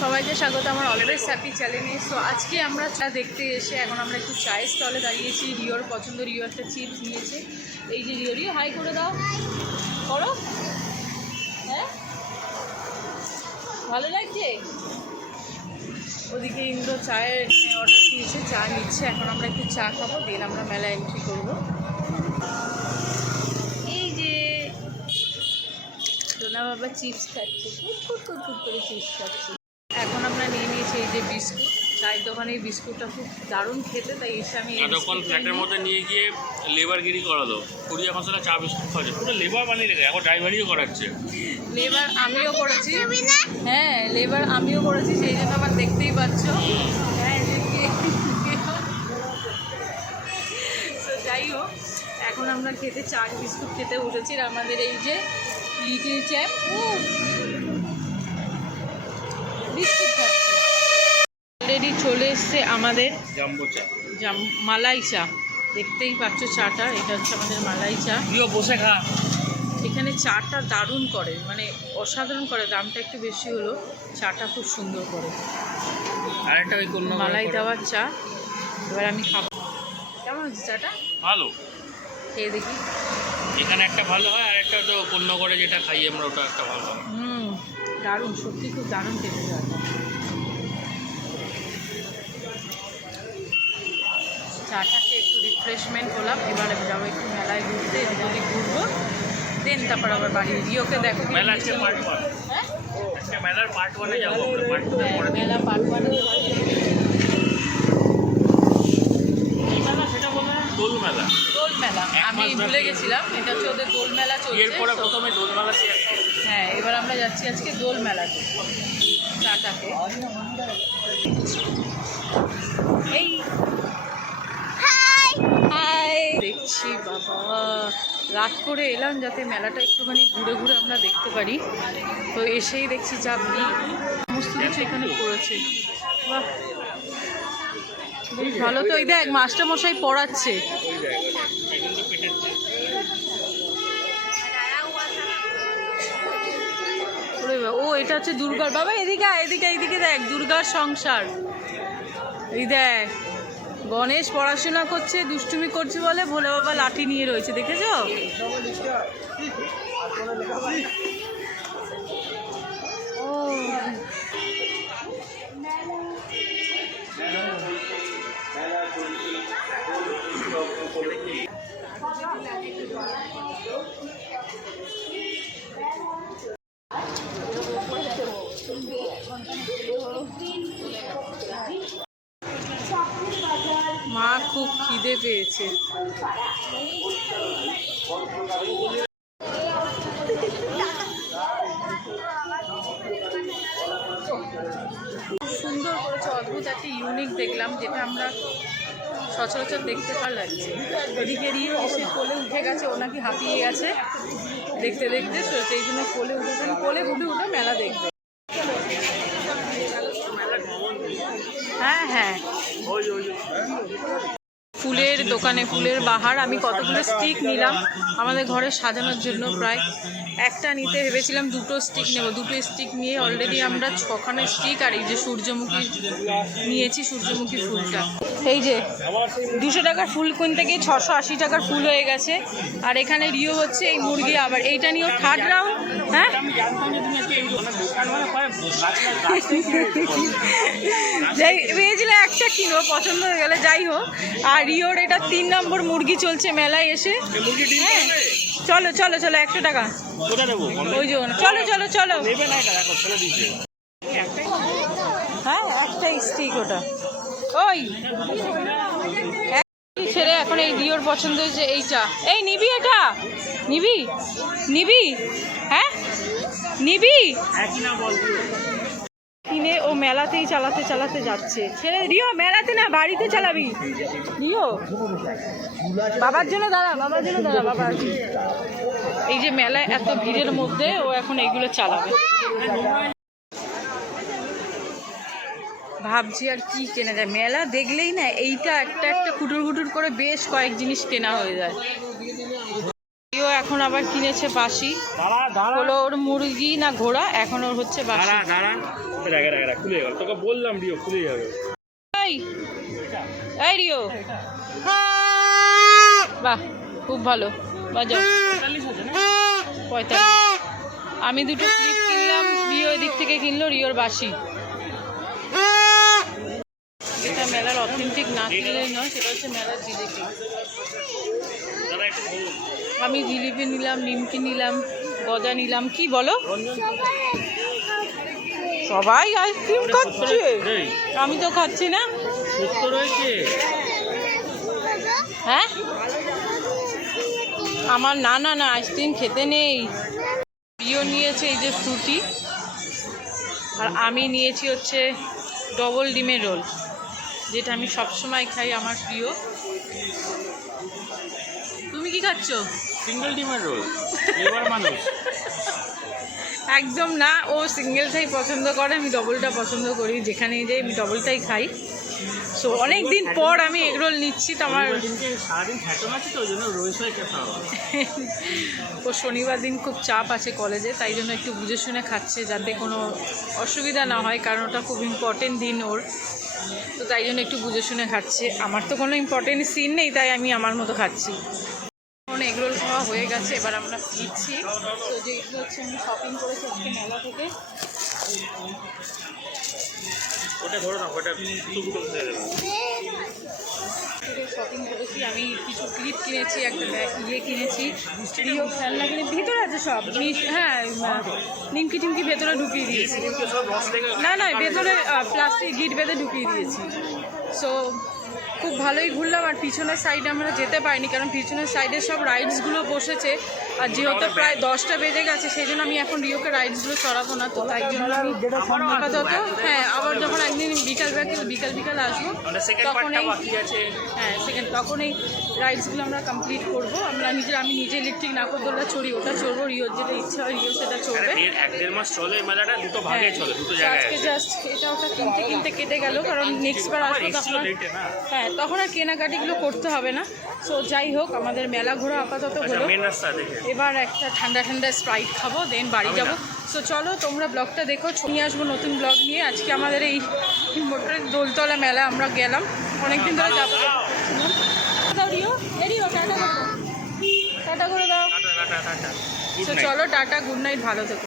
সবাইকে স্বাগত আমার অলওয়েজ হ্যাপি চ্যানেলে। সো আজকে আমরা চা দেখতে এসে এখন আমরা একটু চায়ের স্টলে দাঁড়িয়েছি। রিওর পছন্দ, রিও একটা চিপস নিয়েছে। এই যে রিও, রিও হাই করে দাও, করো। হ্যাঁ ভালো লাগছে। ওদিকে ইন্দ্র চায়ের অর্ডার দিয়েছে, চা নিচ্ছে। এখন আমরা একটু চা খাবো, দেন আমরা মেলা এন্ট্রি করবো। এই যে সোনা বাবা চিপস খাচ্ছে, কুট করে চিপস খাচ্ছে। এখন আমরা নিয়ে নিয়েছি এই যে বিস্কুট। চায়ের দোকানে এই বিস্কুটটা খুব দারুণ খেতে, তাই এসে আমি এতক্ষণ ফ্ল্যাটের মধ্যে নিয়ে গিয়ে লেবারগিরি করালো। কুড়িয়া মশলা চা বিস্কুট খাচ্ছে, পুরো লেবার বানিয়ে রেখে এখন ড্রাইভারিও করাচ্ছে। লেবার আমিও করেছি, হ্যাঁ লেবার আমিও করেছি, সেই জন্য আমার দেখতেই পাচ্ছ। হ্যাঁ তো যাই হোক, এখন আমরা খেতে চা বিস্কুট খেতে উঠেছি। আর আমাদের এই যে লিটিল চ্যাম্প বিস্কুট খাচ্ছি। অলরেডি চলে এসছে আমাদের জাম্বো চা, মালাই চা। দেখতেই পাচ্ছ চাটা, এটা হচ্ছে আমাদের মালাই চা। বসে খা। এখানে চাটা দারুণ করে, মানে অসাধারণ করে। দামটা একটু বেশি হলো, চাটা খুব সুন্দর করে। আরেকটা ওই কোন মালাই দেওয়ার চা। এবার আমি খাবো। কেমন হচ্ছে চাটা? ভালো, খেয়ে দেখি। এখানে একটা ভালো হয়, আর একটা তো পণ্য করে যেটা খাই আমরা, ওটা একটা ভালো হয়। দারুণ, সত্যি খুব দারুণ খেতে চাটা। চাটাকে একটু রিফ্রেশমেন্ট হলাম। এবার আমি যাবো একটু মেলায় ঘুরতে, যদি ঘুরবো দেন তারপর আবার বাড়ি। রিওকে দেখো মেলা আজকে পার্ট 1। হ্যাঁ আজকে মেলার পার্ট 1-এ যাবো, পার্ট 2 পরে মেলা পার্ট 1 সেটা বলে দোল মেলা। দোল মেলা আমি ভুলে গেছিলাম, এটা হচ্ছে ওদের দোল মেলা চলছে। এরপরে প্রথমে দোল মেলা। হ্যাঁ এবার আমরা যাচ্ছি আজকে দোল মেলাতে চাটাকে। এই হাই দেখছি বাবা, রাত করে এলাম যাতে মেলাটা একটুখানি ঘুরে ঘুরে আমরা দেখতে পারি। তো এসেই দেখছি যা ভিড়, সমস্ত কিছু এখানে পড়েছে। বাহ বেশ ভালো। তো এই দেখ মাস্টারমশাই পড়াচ্ছে। ও এটা হচ্ছে দুর্গার, বাবা এদিকে এদিকে এদিকে দেখ, দুর্গার সংসার। এই দেখ গণেশ পড়াশোনা করছে, দুষ্টুমি করছে বলে ভোলে বাবা লাঠি নিয়ে রয়েছে, দেখেছো? ও মা খুব খিদে পেয়েছে। সুন্দর করেছে, অদ্ভুত একটা ইউনিক দেখলাম, যেটা আমরা সচরাচর দেখতে লাগছে। এদিকে রিও এসে কোলে উঠে গেছে, ও নাকি হাঁপিয়ে গেছে দেখতে দেখতে, সেই জন্য কোলে উঠে মেলা দেখবে। হ্যাঁ হ্যাঁ ফুলের দোকানে ফুলের বাহার। আমি কতগুলো স্টিক নিলাম আমাদের ঘরে সাজানোর জন্য। প্রায় একটা নিতে ভেবেছিলাম, দুটো স্টিক নেব। দুটো স্টিক নিয়ে অলরেডি আমরা 6খানা স্টিক আর এই যে সূর্যমুখী নিয়েছি, সূর্যমুখী ফুলটা। এই যে 200 টাকার ফুল কিনতে গিয়ে 680 টাকার ফুল হয়ে গেছে। আর এখানে রিও হচ্ছে এই মুরগি, আবার এইটা নিয়েও 3rd রাউন্ড। হ্যাঁ ভেবেছিলাম একটা কিনবো, পছন্দ হয়ে গেলে। যাই হোক, আর রিওর এটা 3 নম্বর মুরগি চলছে মেলায় এসে। হ্যাঁ চলো চলো চলো, 100 টাকা ওই জন্য। চলো চলো চলো। হ্যাঁ একটাই স্টিক ওটা। ওই ছেড়ে এখন এই রিওর পছন্দ হয়েছে এইটা। এই নিবি, এটা নিবি নিবি? হ্যাঁ নিবি? কিনে ও মেলাতেই চালাতে যাচ্ছে। ছেড়ে রিও, মেলাতে না বাড়িতে চালাবি। রিও বাবার জন্য দাঁড়া, বাবা। এই যে মেলায় এত ভিড়ের মধ্যে ও এখন এইগুলো চালাবে। ভাবছি আর কি কেনা যায়। মেলা দেখলেই না এইটা একটা কুটুর করে বেশ কয়েক জিনিস কেনা হয়ে যায়। এখন আবার কিনেছে বাঁশি, হলো ওর মুরগি না ঘোড়া, এখন ওর হচ্ছে বাঁশি। খুলে গেল, তোকে বললাম রিও খুলে যাবে। এই এই রিও, বাহ খুব ভালো, বাজাও। 45। আমি দুটো ক্লিপ কিনলাম, রিও এদিক থেকে কিনলো রিওর বাসি। যেটা মেলার অথেন্টিক না কিনলে নয়, সেটা হচ্ছে মেলার জিলিপি। আমি জিলিপি নিলাম, নিমকি নিলাম, গজা নিলাম। কি বলো? সবাই আইসক্রিম খাচ্ছে, আমি তো খাচ্ছি না। সুস্থ রয়েছে। হ্যাঁ আমার না না না আইসক্রিম খেতে নেই। প্রিয় নিয়েছে এই যে ফ্রুটি, আর আমি নিয়েছি হচ্ছে ডবল ডিমের রোল, যেটা আমি সবসময় খাই, আমার প্রিয়। তুমি কি খাচ্ছ? সিঙ্গেল ডিমের রোল, লেবার মানুষ। একদম না, ও সিঙ্গেলটাই পছন্দ করে, আমি ডবলটা পছন্দ করি। যেখানেই যাই আমি ডবলটাই খাই। সো অনেক দিন পর আমি এগরোল নিচ্ছি, তো আমার সারাদিন ফ্যাশন আছে তো ওই জন্য রোজ হয়ে খেতে হবে। ও শনিবার দিন খুব চাপ আছে কলেজে, তাই জন্য একটু বুঝে শুনে খাচ্ছে, যাতে কোনো অসুবিধা না হয়, কারণ ওটা খুব ইম্পর্টেন্ট দিন ওর। তো তাই জন্য একটু বুঝে শুনে খাচ্ছে। আমার তো কোনো ইম্পর্টেন্ট সিন নেই, তাই আমি আমার মতো খাচ্ছি। এখন এগরোল খাওয়া হয়ে গেছে, এবার আমরা ফিরছি। তো যেগুলো হচ্ছে আমি শপিং করেছি আজকে মেলা থেকে। ওটা ধরো না, ওটা শপিং করেছি আমি, কিছু ক্লিপ কিনেছি, একটা ইয়ে কিনেছি, রিও খেলনা কিনে, ভিতরে আছে সব। হ্যাঁ নিমকি টিমকি ভেতরে ঢুকিয়ে দিয়েছি। না না ভেতরে প্লাস্টিক গিট বেঁধে ঢুকিয়ে দিয়েছি। সো খুব ভালোই ঘুরলাম। আর পিছনের সাইডে আমরা যেতে পারিনি, কারণ পিছনের সাইডে সব রাইডসগুলো বসেছে, আর যেহেতু প্রায় 10টা বেজে গেছে, সেই জন্য আমি এখন রিওকে রাইডসগুলো সরাবো না। তো তাই জন্য আমি আপাতত হ্যাঁ আবার যখন একদিন বিকাল আসবো তখন তখন এই রাইডসগুলো আমরা কমপ্লিট করবো। আমি নিজে ইলেকট্রিক নাগরদোলনা চড়ি, ওটা চড়বো। রিওর যেটা ইচ্ছা হয় রিও সেটা চড়বে। 1-1.5 মাস চলে মেলাটা, দুটো ভাগে চলে, দুটো জায়গায়। আজকে জাস্ট এটা ওটা কিনতে কেটে গেল, কারণ নেক্সট বার আসবো তখন হ্যাঁ তখন আর কেনাকাটিগুলো করতে হবে না। সো যাই হোক, আমাদের মেলা ঘোরা আপাতত হলো। এবার একটা ঠান্ডা স্প্রাইট খাবো, দেন বাড়ি যাবো। সো চলো তোমরা ব্লগটা দেখো, নিয়ে আসবো নতুন ব্লগ নিয়ে। আজকে আমাদের এই মোটরের দোলতলা মেলা আমরা গেলাম, অনেকদিন ধরে যাবো। টাটা করে দাও। সো চলো টাটা, গুড নাইট, ভালো থেকো।